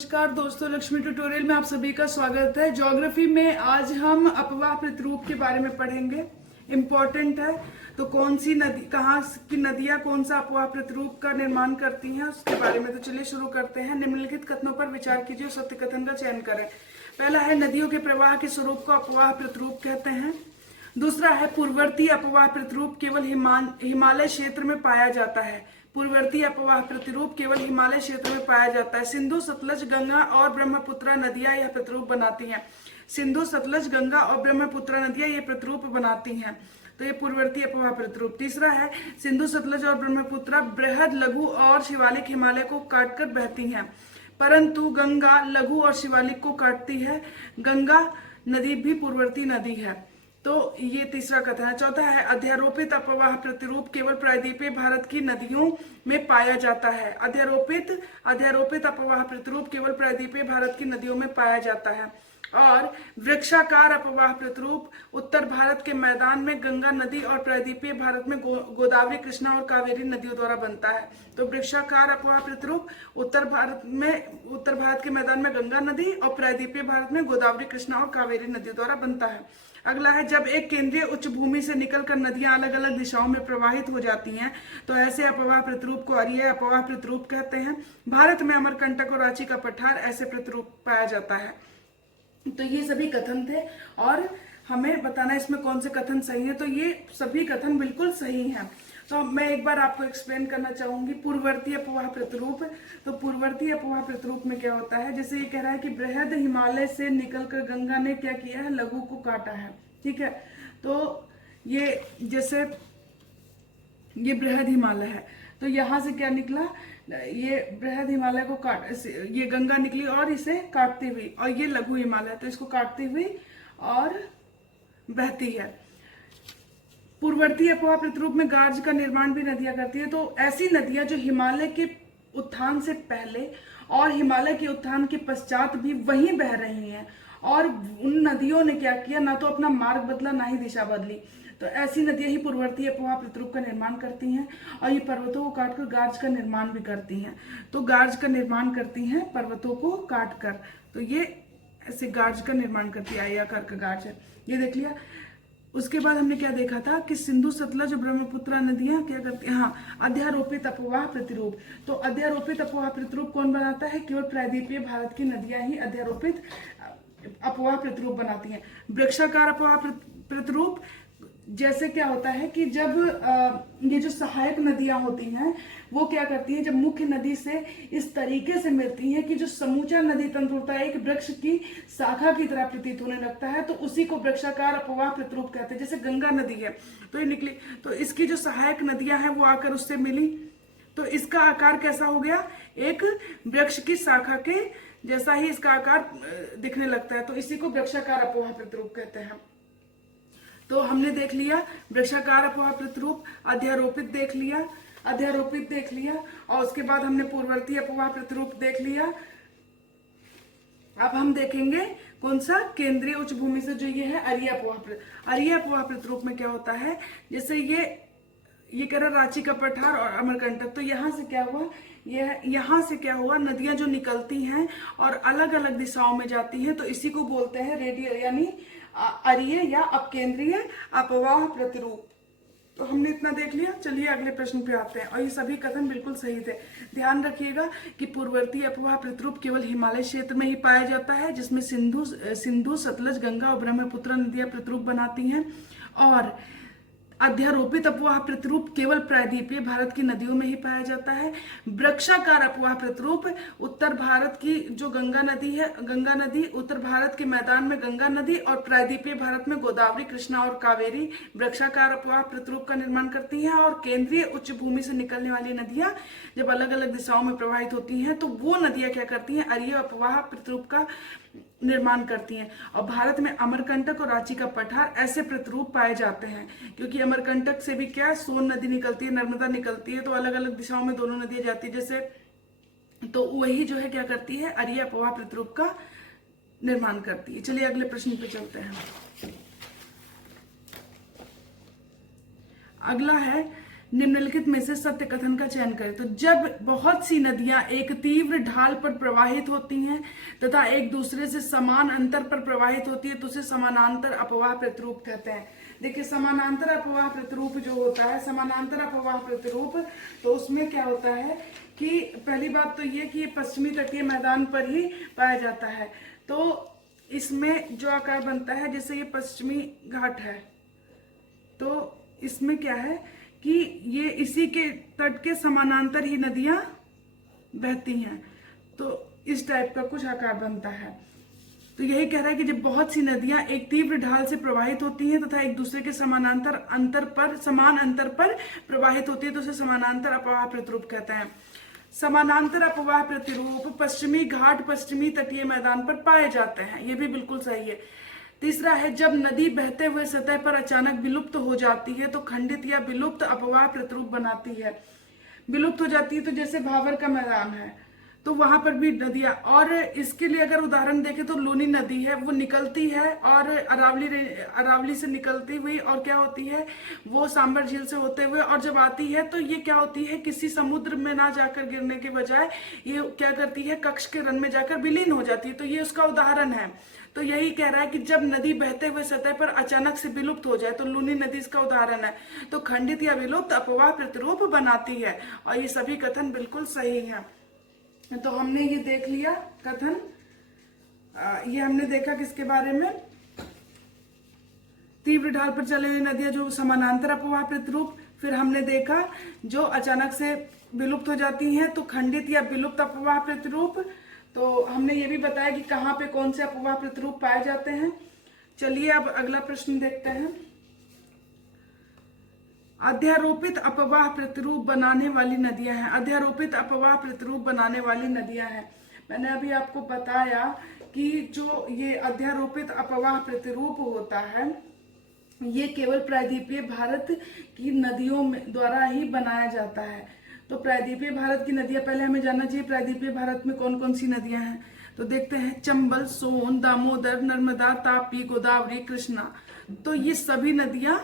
नमस्कार दोस्तों, लक्ष्मी ट्यूटोरियल में आप सभी का स्वागत है। ज्योग्राफी में आज हम अपवाह प्रतिरूप के बारे में पढ़ेंगे। इम्पोर्टेंट है। तो कौन सी नदी, कहाँ की नदियां कौन सा अपवाह प्रतिरूप का निर्माण करती हैं उसके बारे में। तो चलिए शुरू करते हैं। निम्नलिखित कथनों पर विचार कीजिए और सत्य कथन का चयन करें। पहला है, नदियों के प्रवाह के स्वरूप को अपवाह प्रतिरूप कहते हैं। दूसरा है, पूर्ववर्ती अपवाह प्रतिरूप केवल हिमालय क्षेत्र में पाया जाता है। पूर्ववर्ती अपवाह प्रतिरूप केवल हिमालय क्षेत्र में पाया जाता है। सिंधु, सतलज, गंगा और ब्रह्मपुत्र नदियां यह प्रतिरूप बनाती हैं। सिंधु, सतलज, गंगा और ब्रह्मपुत्र नदियां ये प्रतिरूप बनाती हैं। तो ये पूर्ववर्ती अपवाह प्रतिरूप। तीसरा है, सिंधु, सतलज और ब्रह्मपुत्र बृहद, लघु और शिवालिक हिमालय को काटकर बहती हैं, परंतु गंगा लघु और शिवालिक को काटती है। गंगा नदी भी पूर्ववर्ती नदी है। तो ये तीसरा कथन है। चौथा है, अध्यारोपित अपवाह प्रतिरूप केवल प्रायद्वीपीय भारत की नदियों में पाया जाता है। अध्यारोपित अपवाह प्रतिरूप केवल प्रायद्वीपीय भारत की नदियों में पाया जाता है। और वृक्षाकार अपवाह प्रतिरूप उत्तर भारत के मैदान में गंगा नदी और प्रायद्वीपीय भारत में गोदावरी, कृष्णा और कावेरी नदियों द्वारा बनता है। तो वृक्षाकार अपवाह प्रतिरूप उत्तर भारत के मैदान में गंगा नदी और प्रायद्वीपीय भारत में गोदावरी, कृष्णा और कावेरी नदियों द्वारा बनता है। अगला है, जब एक केंद्रीय उच्च भूमि से निकलकर नदियां अलग अलग दिशाओं में प्रवाहित हो जाती हैं तो ऐसे अपवाह प्रतिरूप को अरीय अपवाह प्रतिरूप कहते हैं। भारत में अमरकंटक और रांची का पठार ऐसे प्रतिरूप पाया जाता है। तो ये सभी कथन थे और हमें बताना इसमें कौन से कथन सही है। तो ये सभी कथन बिल्कुल सही हैं। तो मैं एक बार आपको एक्सप्लेन करना चाहूंगी पूर्ववर्ती अपवाह प्रतिरूप। तो पूर्ववर्ती अपवाह प्रतिरूप में क्या होता है, जैसे ये कह रहा है कि बृहद हिमालय से निकलकर गंगा ने क्या किया है, लघु को काटा है। ठीक है। तो ये जैसे ये बृहद हिमालय है, तो यहां से क्या निकला, ये बृहद हिमालय को ये गंगा निकली और इसे काटती हुई, और ये लघु हिमालय तो इसको काटती हुई और बहती है। पूर्ववर्ती अपवाह प्रतिरूप में गार्ज का निर्माण भी नदियां करती है। तो ऐसी नदियां जो हिमालय के उत्थान से पहले और हिमालय के उत्थान के पश्चात भी वहीं बह रही हैं, और उन नदियों ने क्या किया, ना तो अपना मार्ग बदला ना ही दिशा बदली। तो ऐसी नदियां ही पूर्ववर्ती अपवाह प्रतिरूप का निर्माण करती हैं, और ये पर्वतों को काटकर गार्ज का निर्माण भी करती हैं। तो गार्ज का निर्माण करती हैं पर्वतों को काटकर, तो ये ऐसे गार्ज का निर्माण करती है। आयताकार का गार्ज है, ये देख लिया। उसके बाद हमने क्या देखा था कि सिंधु, सतलज और ब्रह्मपुत्र नदियां क्या करती हैं, हाँ, अध्यारोपित अपवाह प्रतिरूप। तो अध्यारोपित अपवाह प्रतिरूप कौन बनाता है, केवल प्रायद्वीपीय भारत की नदियां ही अध्यारोपित अपवाह प्रतिरूप बनाती हैं। वृक्षाकार अपवाह प्रतिरूप जैसे क्या होता है कि जब ये जो सहायक नदियां होती हैं वो क्या करती हैं, जब मुख्य नदी से इस तरीके से मिलती हैं कि जो समूचा नदी तंत्र होता है एक वृक्ष की शाखा की तरह प्रतीत होने लगता है, तो उसी को वृक्षाकार अपवाह प्रतिरूप कहते हैं। जैसे गंगा नदी है तो ये निकली, तो इसकी जो सहायक नदियां हैं वो आकर उससे मिली, तो इसका आकार कैसा हो गया, एक वृक्ष की शाखा के जैसा ही इसका आकार दिखने लगता है, तो इसी को वृक्षाकार अपवाह प्रतिरूप कहते हैं। तो हमने देख लिया वृक्षाकार अपवाह प्रतिरूप, अध्यारोपित देख लिया, और उसके बाद हमने पूर्ववर्ती अपवाह प्रतिरूप देख लिया। अब हम देखेंगे कौन सा, केंद्रीय उच्च भूमि से जो ये है अरीय अपवाह प्रतिरूप में क्या होता है, जैसे ये कह रहा रांची का पठार और अमरकंटक। तो यहाँ से क्या हुआ, यहाँ से क्या हुआ, नदियां जो निकलती हैं और अलग अलग दिशाओं में जाती हैं, तो इसी को बोलते हैं रेडियल यानी अरीय या अपकेंद्रीय अपवाह प्रतिरूप। तो हमने इतना देख लिया। चलिए अगले प्रश्न पे आते हैं, और ये सभी कथन बिल्कुल सही थे। ध्यान रखिएगा कि पूर्ववर्ती अपवाह प्रतिरूप केवल हिमालय क्षेत्र में ही पाया जाता है, जिसमें सिंधु, सतलज, गंगा और ब्रह्मपुत्र नदियां प्रतिरूप बनाती हैं। और अध्यारोपित अपवाह प्रतिरूप केवल प्रायद्वीपीय भारत की नदियों में ही पाया जाता है। वृक्षाकार अपवाह प्रतिरूप उत्तर भारत की जो गंगा नदी उत्तर भारत के मैदान में गंगा नदी और प्रायद्वीपीय भारत में गोदावरी, कृष्णा और कावेरी वृक्षाकार अपवाह प्रतिरूप का निर्माण करती हैं। और केंद्रीय उच्च भूमि से निकलने वाली नदियां जब अलग अलग दिशाओं में प्रवाहित होती हैं तो वो नदियां क्या करती हैं, अरीय अपवाह प्रतिरूप का निर्माण करती हैं। और भारत में अमरकंटक और रांची का पठार ऐसे प्रतिरूप पाए जाते हैं, क्योंकि अमरकंटक से भी क्या सोन नदी निकलती है, नर्मदा निकलती है, तो अलग अलग दिशाओं में दोनों नदियां जाती है जैसे, तो वही जो है क्या करती है, अरीय अपवाह प्रतिरूप का निर्माण करती है। चलिए अगले प्रश्न पे चलते हैं। अगला है निम्नलिखित में से सत्य कथन का चयन करें। तो जब बहुत सी नदियां एक तीव्र ढाल पर प्रवाहित होती हैं तथा एक दूसरे से समान अंतर पर प्रवाहित होती है तो उसे समानांतर अपवाह प्रतिरूप कहते हैं। देखिए, समानांतर अपवाह प्रतिरूप जो होता है, समानांतर अपवाह प्रतिरूप, तो उसमें क्या होता है कि पहली बात तो ये कि पश्चिमी तटीय मैदान पर ही पाया जाता है। तो इसमें जो आकार बनता है, जैसे ये पश्चिमी घाट है, तो इसमें क्या है कि ये इसी के तट के समानांतर ही नदियां बहती हैं, तो इस टाइप का कुछ आकार बनता है। तो यही कह रहा है कि जब बहुत सी नदियां एक तीव्र ढाल से प्रवाहित होती हैं तथा एक दूसरे के समान अंतर पर प्रवाहित होती है तो उसे समानांतर अपवाह प्रतिरूप कहते हैं। समानांतर अपवाह प्रतिरूप पश्चिमी घाट पश्चिमी तटीय मैदान पर पाए जाते हैं, ये भी बिल्कुल सही है। तीसरा है, जब नदी बहते हुए सतह पर अचानक विलुप्त हो जाती है तो खंडित या विलुप्त अपवाह प्रतिरूप बनाती है। विलुप्त हो जाती है तो जैसे भावर का मैदान है, तो वहां पर भी नदियां, और इसके लिए अगर उदाहरण देखें तो लूनी नदी है, वो निकलती है और अरावली से निकलती हुई और क्या होती है, वो सांबर झील से होते हुए, और जब आती है तो ये क्या होती है, किसी समुद्र में ना जाकर गिरने के बजाय ये क्या करती है, कक्ष के रन में जाकर विलीन हो जाती है। तो ये उसका उदाहरण है। तो यही कह रहा है कि जब नदी बहते हुए सतह पर अचानक से विलुप्त हो जाए तो लूनी नदी इसका उदाहरण है। तो खंडित या विलुप्त अपवाह प्रतिरूप बनाती है, और ये सभी कथन बिल्कुल सही है। तो हमने ये देख लिया कथन, ये हमने देखा किसके बारे में, तीव्र ढाल पर चले हुए नदियां जो समानांतर अपवाह प्रतिरूप। फिर हमने देखा जो अचानक से विलुप्त हो जाती हैं तो खंडित या विलुप्त अपवाह प्रतिरूप। तो हमने ये भी बताया कि कहाँ पे कौन से अपवाह प्रतिरूप पाए जाते हैं। चलिए अब अगला प्रश्न देखते हैं। अध्यारोपित अपवाह प्रतिरूप बनाने वाली नदियां हैं। अध्यारोपित अपवाह प्रतिरूप बनाने वाली नदियां हैं। मैंने अभी आपको बताया कि जो ये अध्यारोपित अपवाह प्रतिरूप होता है ये केवल प्रायद्वीपीय भारत की नदियों में द्वारा ही बनाया जाता है। तो प्रायद्वीपीय भारत की नदियां, पहले हमें जानना चाहिए प्रायद्वीपीय भारत में कौन कौन सी नदियां हैं। तो देखते हैं, चंबल, सोन, दामोदर, नर्मदा, तापी, गोदावरी, कृष्णा। तो ये सभी नदियां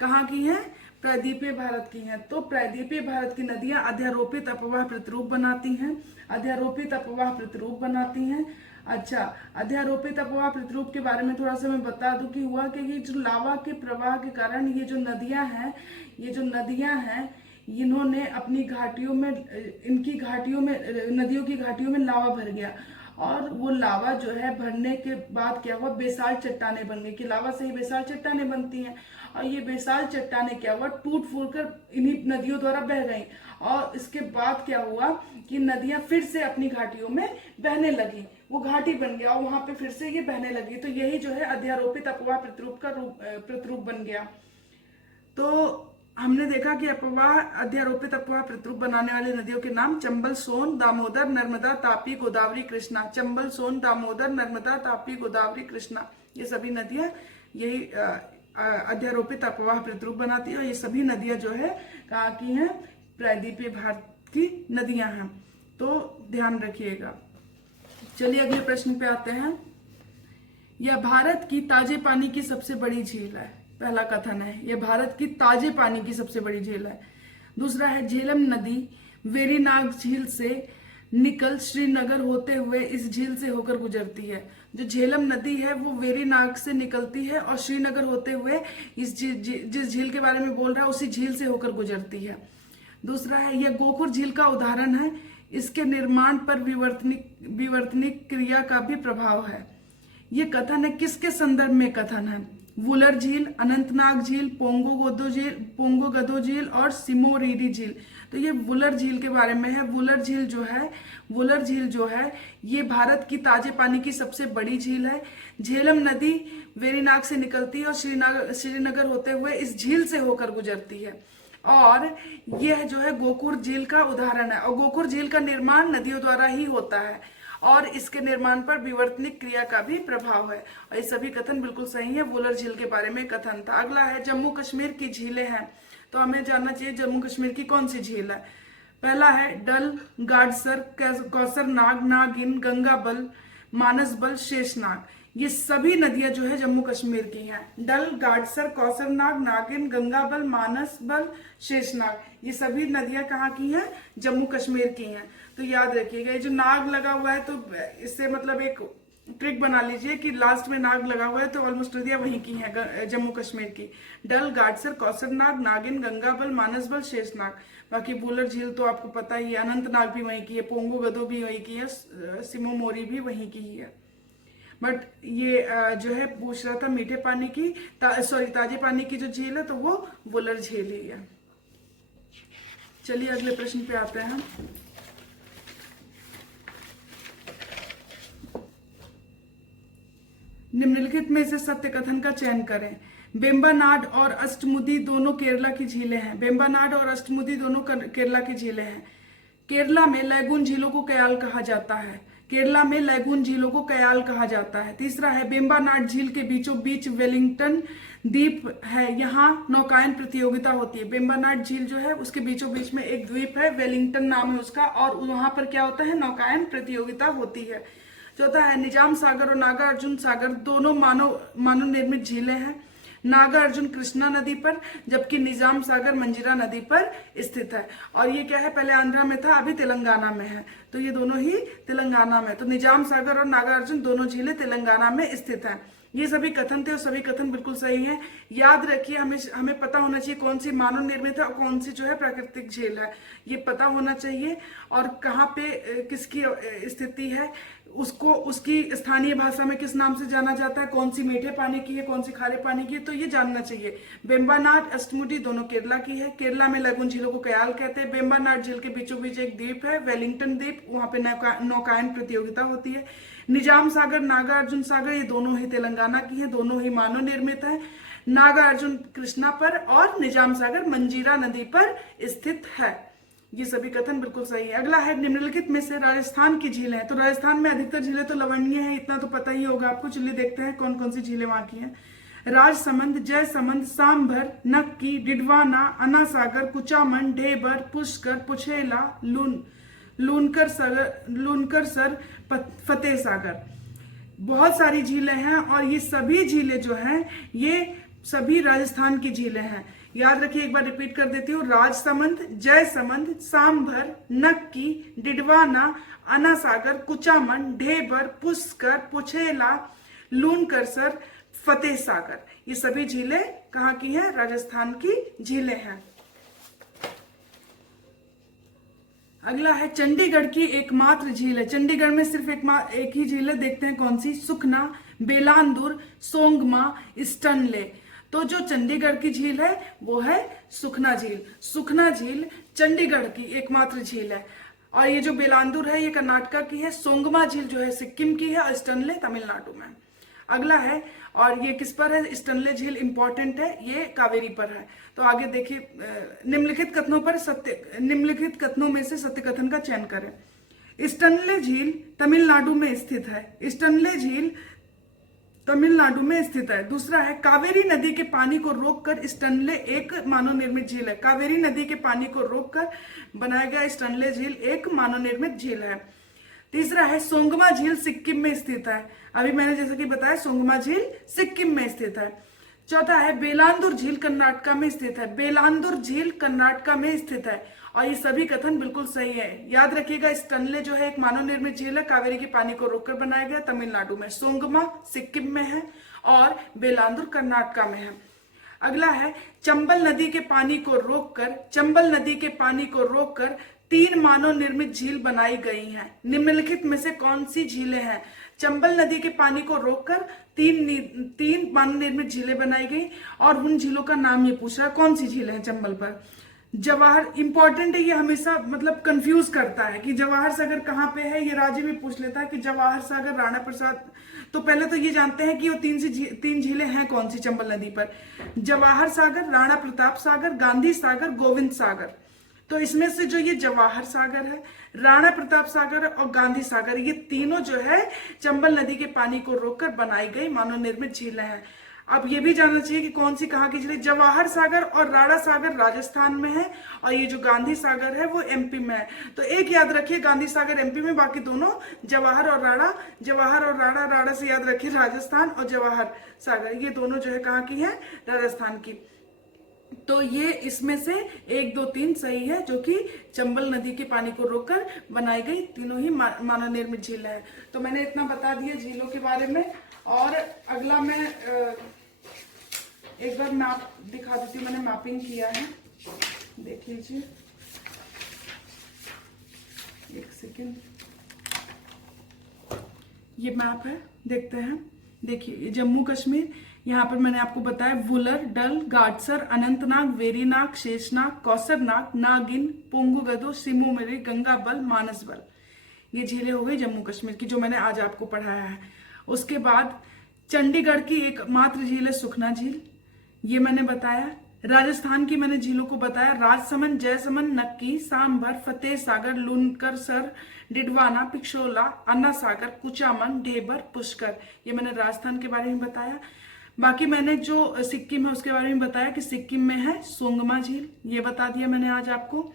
कहाँ की हैं, प्रायद्वीपीय भारत की हैं। तो प्रायद्वीपीय भारत की नदियां अध्यारोपित अपवाह प्रतिरूप बनाती हैं, अध्यारोपित अपवाह प्रतिरूप बनाती हैं। अच्छा, अध्यारोपित अपवाह प्रतिरूप के बारे में थोड़ा सा मैं बता दूं कि हुआ कि ये जो लावा के प्रवाह के कारण ये जो नदियां हैं इन्होंने अपनी घाटियों में, नदियों की घाटियों में लावा भर गया, और वो लावा जो है भरने के बाद क्या हुआ, बेसाल चट्टाने बन गई। कि लावा से ही बेसाल चट्टाने बनती हैं, और ये बेसाल चट्टाने क्या हुआ, टूट फूट कर इन्हीं नदियों द्वारा बह गई। और इसके बाद क्या हुआ कि नदियां फिर से अपनी घाटियों में बहने लगी, वो घाटी बन गया और वहां पे फिर से ये बहने लगी। तो यही जो है अध्यारोपित अपवाह प्रतिरूप का प्रतिरूप बन गया। तो हमने देखा कि अध्यारोपित अपवाह प्रतिरूप बनाने वाली नदियों के नाम चंबल, सोन, दामोदर, नर्मदा, तापी, गोदावरी, कृष्णा। चंबल, सोन, दामोदर, नर्मदा, तापी, गोदावरी, कृष्णा, ये सभी नदियां यही अध्यारोपित अपवाह प्रतिरूप बनाती है। और ये सभी नदियां जो है कहाँ की हैं, प्रायद्वीपीय भारत की नदियां हैं। तो ध्यान रखिएगा। चलिए अगले प्रश्न पे आते हैं। यह भारत की ताजे पानी की सबसे बड़ी झील है। पहला कथन है, यह भारत की ताजे पानी की सबसे बड़ी झील है। दूसरा है, झेलम नदी वेरीनाग झील से निकल श्रीनगर होते हुए इस झील से होकर गुजरती है। जो झेलम नदी है वो वेरीनाग से निकलती है और श्रीनगर होते हुए इस जिस झील के बारे में बोल रहा है उसी झील से होकर गुजरती है। दूसरा है, यह गोकुर झील का उदाहरण है। इसके निर्माण पर विवर्तनिक क्रिया का भी प्रभाव है। ये कथन है, किसके संदर्भ में कथन है? वुलर झील, अनंतनाग झील, पोंगो गदो झील और सिमोरिडी झील। तो ये वुलर झील के बारे में है। वुलर झील जो है ये भारत की ताजे पानी की सबसे बड़ी झील है। झेलम नदी वेरीनाग से निकलती है और श्रीनगर होते हुए इस झील से होकर गुजरती है। और यह जो है गोकुर झील का उदाहरण है। और गोकुर झील का निर्माण नदियों द्वारा ही होता है और इसके निर्माण पर विवर्तनिक क्रिया का भी प्रभाव है। और ये सभी कथन बिल्कुल सही है। वुलर झील के बारे में कथन था। अगला है, जम्मू कश्मीर की झीलें हैं। तो हमें जानना चाहिए जम्मू कश्मीर की कौन सी झील है। पहला है डल, गाडसर, कौसर नाग, नागिन, गंगाबल, मानसबल, शेषनाग, ये सभी नदियां जो है जम्मू कश्मीर की हैं। डल, गाडसर, कौसरनाग, नागिन, गंगाबल, मानसबल, शेषनाग, ये सभी नदियां कहाँ की हैं? जम्मू कश्मीर की हैं। तो याद रखिएगा, ये जो नाग लगा हुआ है तो इससे मतलब एक ट्रिक बना लीजिए कि लास्ट में नाग लगा हुआ है तो ऑलमोस्ट नदियां वहीं की हैं, जम्मू कश्मीर की। डल, गाडसर, कौसरनाग, नागिन, गंगाबल, मानसबल, शेषनाग। बाकी बुलर झील तो आपको पता ही है, अनंतनाग भी वहीं की है, पोंगो गदो भी वहीं की है, सिमो मोरी भी वहीं की ही है। बट ये जो है पूछ रहा था मीठे पानी की ताजे पानी की जो झील है तो वो बुलर झील ही है। चलिए अगले प्रश्न पे आते हैं हम। निम्नलिखित में से सत्य कथन का चयन करें। बेम्बानाड और अष्टमुदी दोनों केरला की झीलें हैं। बेम्बानाड और अष्टमुदी दोनों केरला की झीलें हैं। केरला में लैगून झीलों को कयाल कहा जाता है। केरला में लैगून झीलों को कयाल कहा जाता है। तीसरा है बेम्बानाड झील के बीचों बीच वेलिंगटन द्वीप है, यहाँ नौकायन प्रतियोगिता होती है। बेम्बानाड झील जो है उसके बीचों बीच में एक द्वीप है, वेलिंगटन नाम है उसका, और वहां पर क्या होता है? नौकायन प्रतियोगिता होती है। चौथा है निजाम सागर और नागा अर्जुन सागर दोनों मानव निर्मित झीलें हैं। नागा अर्जुन कृष्णा नदी पर, जबकि निजाम सागर मंजीरा नदी पर स्थित है। और ये क्या है? पहले आंध्रा में था, अभी तेलंगाना में है, तो ये दोनों ही तेलंगाना में। तो निजाम सागर और नागा अर्जुन दोनों झीलें तेलंगाना में स्थित हैं। ये सभी कथन थे और सभी कथन बिल्कुल सही हैं। याद रखिए, हमें पता होना चाहिए कौन सी मानव निर्मित है और कौन सी जो है प्राकृतिक झील है, ये पता होना चाहिए। और कहाँ पे किसकी स्थिति है, उसको उसकी स्थानीय भाषा में किस नाम से जाना जाता है, कौन सी मीठे पानी की है, कौन सी खारे पानी की है, तो ये जानना चाहिए। बेम्बानाड, अष्टमुडी दोनों केरला की है। केरला में लैगून झीलों को कयाल कहते हैं। बेम्बानाड झील के बीचों बीच एक द्वीप है, वेलिंगटन द्वीप, वहां पे नौकायन प्रतियोगिता होती है। निजाम सागर, नागा अर्जुन सागर, ये दोनों ही तेलंगाना की है, दोनों ही मानव निर्मित है। नागा अर्जुन कृष्णा पर और निजाम सागर मंजीरा नदी पर स्थित है। ये सभी कथन बिल्कुल सही है। अगला है निम्नलिखित में से राजस्थान की झीलें हैं। तो राजस्थान में अधिकतर झीलें तो लवणीय हैं, इतना तो पता ही होगा आपको। चलिए देखते हैं कौन कौन सी झीलें वहां की हैं। राजसमंद, जयसमंद, सांभर, नक्की, डिडवाना, अनासागर, कुचामन, ढेबर, पुष्कर, पुछेला, लूनकर सर, फतेह सागर। बहुत सारी झीलें हैं और ये सभी झीलें जो हैं ये सभी राजस्थान की झीलें हैं। याद रखिए, एक बार रिपीट कर देती हूँ। राजसमंद, जयसमंद, सांभर, नक्की, डिडवाना, अनासागर, कुचामन, ढेबर, पुष्कर, पुछेला, लूनकरसर, फतेह सागर, ये सभी झीलें कहाँ की हैं? राजस्थान की झीलें हैं। अगला है चंडीगढ़ की एकमात्र झील है। चंडीगढ़ में सिर्फ एक ही झील है, देखते हैं कौन सी। सुखना, बेलांदुर, सोंगमा, स्टनले। तो जो चंडीगढ़ की झील है वो है सुखना झील। सुखना झील चंडीगढ़ की एकमात्र झील है। और ये जो बेलांदुर है ये कर्नाटका की है। सोंगमा झील जो है सिक्किम की है और स्टनले तमिलनाडु में। अगला है, और ये किस पर है? स्टनले झील इंपॉर्टेंट है, ये कावेरी पर है। तो आगे देखिए, निम्नलिखित कथनों में से सत्य कथन का चयन करें। स्टनले झील तमिलनाडु में स्थित है। स्टनले झील तमिलनाडु में स्थित है। दूसरा है कावेरी नदी के पानी को रोककर स्टनले एक मानव निर्मित झील है। कावेरी नदी के पानी को रोककर बनाया गया स्टनले झील एक मानव निर्मित झील है। तीसरा है सोंगमा झील सिक्किम में स्थित है। अभी मैंने जैसा कि बताया सोंगमा झील सिक्किम में स्थित है। चौथा है बेलांदुर झील कर्नाटका में स्थित है। बेलांदुर झील कर्नाटका में स्थित है। और ये सभी कथन बिल्कुल सही है। याद रखिएगा, स्टनले जो है एक मानव निर्मित झील है, कावेरी के पानी को रोककर बनाया गया, तमिलनाडु में। सोंगमा सिक्किम में है और बेलांदुर कर्नाटका में है। अगला है चंबल नदी के पानी को रोककर 3 मानव निर्मित झील बनाई गई हैं। निम्नलिखित में से कौन सी झीलें हैं? चंबल नदी के पानी को रोककर 3 मानव निर्मित झीलें बनाई गई और उन झीलों का नाम ये पूछ रहा है, कौन सी झीलें हैं चंबल पर। जवाहर इंपॉर्टेंट है, ये हमेशा मतलब कंफ्यूज करता है कि जवाहर सागर कहाँ पे है। ये राज्य भी पूछ लेता है कि जवाहर सागर, राणा प्रसाद। तो पहले तो ये जानते हैं कि वो 3 झीलें हैं कौन सी चंबल नदी पर। जवाहर सागर, राणा प्रताप सागर, गांधी सागर, गोविंद सागर। तो इसमें से जो ये जवाहर सागर है, राणा प्रताप सागर और गांधी सागर, ये तीनों जो है चंबल नदी के पानी को रोककर बनाई गई मानव निर्मित झीलें हैं। अब ये भी जानना चाहिए कि कौन सी कहाँ की झीलें। जवाहर सागर और राणा सागर राजस्थान में है, और ये जो गांधी सागर है वो एमपी में है। तो एक याद रखिए, गांधी सागर एमपी में, बाकी दोनों जवाहर और राणा, राणा से याद रखिए राजस्थान, और जवाहर सागर ये दोनों जो है कहाँ की है, राजस्थान की। तो ये इसमें से 1, 2, 3 सही है, जो कि चंबल नदी के पानी को रोककर बनाई गई तीनों ही मानव निर्मित झील है। तो मैंने इतना बता दिया झीलों के बारे में। और अगला मैं एक बार मैप दिखा देती हूँ, मैंने मैपिंग किया है, देख लीजिए, एक सेकेंड। ये मैप है, देखते हैं। देखिए जम्मू कश्मीर, यहाँ पर मैंने आपको बताया वुलर, डल, गाडसर, अनंतनाग, वेरीनाग, शेषनाग, कौसरनाग, नागिन, पोंगुगदो, सिमुमरी, गंगाबल, मानसबल, ये झीलें हो गई जम्मू कश्मीर की, जो मैंने आज आपको पढ़ाया है। उसके बाद चंडीगढ़ की एकमात्र झील है सुखना झील, ये मैंने बताया। राजस्थान की मैंने झीलों को बताया, राजसमंद, जयसमंद, नक्की, सांभर, फतेह सागर, लूनकरसर, डिडवाना, पिछोला, अन्ना सागर, कुचामन, ढेबर, पुष्कर, ये मैंने राजस्थान के बारे में बताया। बाकी मैंने जो सिक्किम है उसके बारे में बताया कि सिक्किम में है सोंगमा झील, ये बता दिया मैंने आज आपको।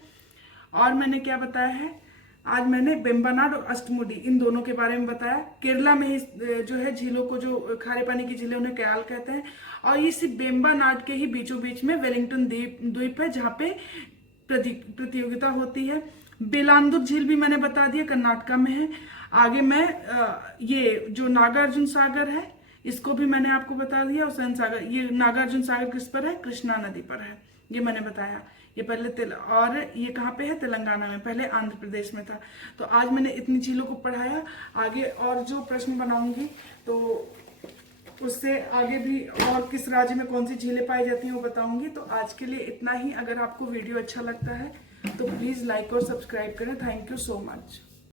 और मैंने क्या बताया है, आज मैंने बेम्बानाड और अष्टमुडी, इन दोनों के बारे में बताया। केरला में जो है झीलों को, जो खारे पानी की झीलें, उन्हें क्याल कहते हैं। और ये सिर्फ बेम्बानाड के ही बीचों बीच में वेलिंगटन द्वीप है, जहाँ पे प्रतियोगिता होती है। बेलांदुर झील भी मैंने बता दिया, कर्नाटका में है। आगे मैं ये जो नागार्जुन सागर है, इसको भी मैंने आपको बता दिया। हुसैन सागर, ये नागार्जुन सागर किस पर है, कृष्णा नदी पर है, ये मैंने बताया। ये पहले और ये कहाँ पे है, तेलंगाना में, पहले आंध्र प्रदेश में था। तो आज मैंने इतनी झीलों को पढ़ाया। आगे और जो प्रश्न बनाऊंगी तो उससे आगे भी और किस राज्य में कौन सी झीलें पाई जाती हैं वो बताऊंगी। तो आज के लिए इतना ही। अगर आपको वीडियो अच्छा लगता है तो प्लीज लाइक और सब्सक्राइब करें। Thank you so much.